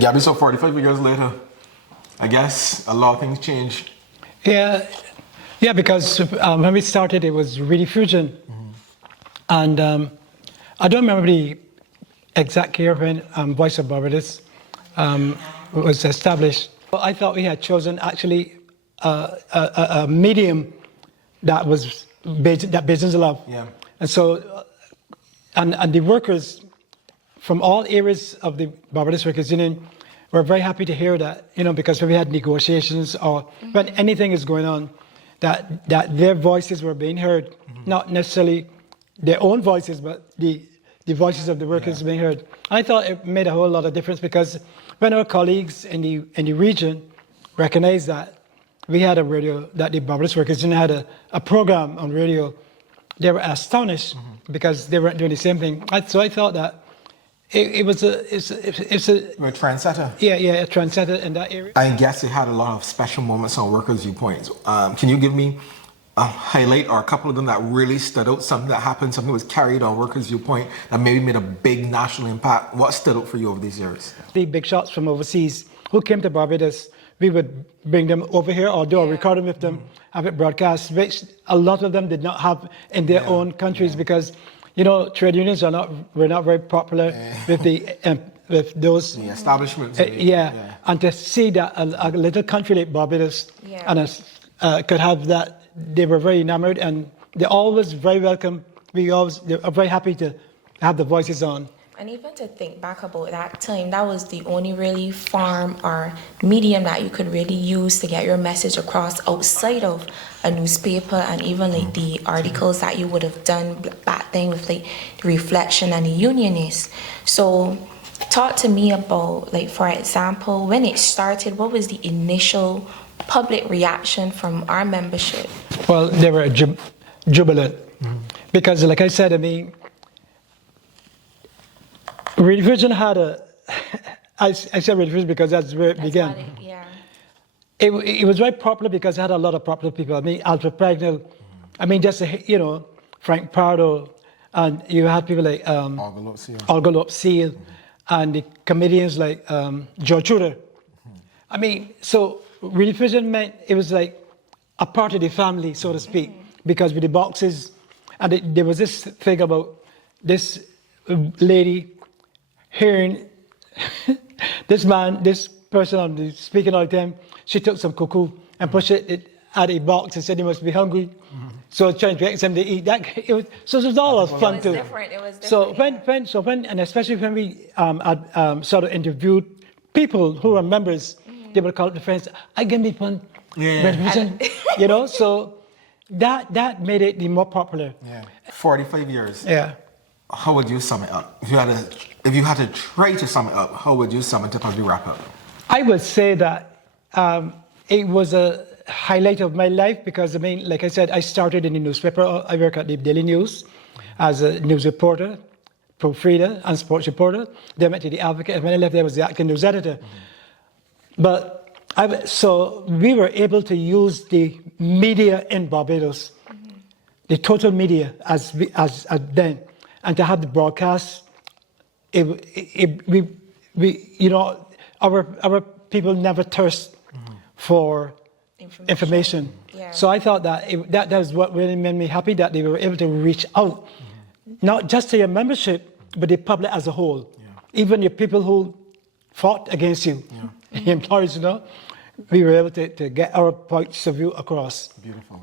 Gabby, so 45 years later, I guess a lot of things change. Yeah, because when we started, it was really fusion. And I don't remember the exact year when Voice of Barbados was established. I thought we had chosen actually a medium that was that business love. Yeah. And so, and the workers from all areas of the Barbados Workers Union were very happy to hear that, because when we had negotiations or when anything is going on, that their voices were being heard, not necessarily their own voices, but the voices of the workers being heard. I thought it made a whole lot of difference because when our colleagues in the region recognized that we had a radio, that the Barbados Workers Union had a program on radio, they were astonished because they weren't doing the same thing. So I thought that it's a You're a trendsetter. Yeah, a trendsetter in that area. I guess it had a lot of special moments on Workers Viewpoint. Can you give me a highlight or a couple of them that really stood out? Something that happened, something that was carried on Workers Viewpoint that maybe made a big national impact. What stood out for you over these years? The big shots from overseas who came to Barbados, we would bring them over here or do a recording with them, have it broadcast, which a lot of them did not have in their own countries because trade unions were not very popular with those the establishments. And to see that a little country like Barbados could have that, they were very enamored and they're always very welcome. They are very happy to have the voices on. And even to think back about that time, that was the only really form or medium that you could really use to get your message across outside of a newspaper and even like the articles that you would have done back then with like the Reflection and the Unionists. So talk to me about, like, for example, when it started, what was the initial public reaction from our membership? Well, they were jubilant because, like I said, Radio Fusion had I said Radio Fusion because that's where it began. It was very popular because it had a lot of popular people. Alfred Pregnell, just, Frank Pardo, and you had people like Olga Lopes-Seal, and the comedians like George Tudor. So Radio Fusion meant it was like a part of the family, so to speak, because with the boxes, and there was this thing about this lady hearing this person on the speaking all the time, she took some cocoa and pushed it at a box and said he must be hungry. So trying to get them to eat that. It was all fun too. It was different. So when and especially when we sort of interviewed people who were members, they would call up the friends. I can be fun. So that made it the more popular. 45 years. Yeah. How would you sum it up? If you had to try to sum it up, how would you sum it up as we wrap up? I would say that it was a highlight of my life because, like I said, I started in the newspaper. I work at the Daily News as a news reporter, proofreader, and sports reporter. Then I went to the Advocate, and when I left there, I was the acting news editor. So we were able to use the media in Barbados, the total media as then, and to have the broadcast. Our people never thirst for information. So I thought that was what really made me happy, that they were able to reach out, not just to your membership, but the public as a whole. Even your people who fought against you, the employers, we were able to get our points of view across. Beautiful.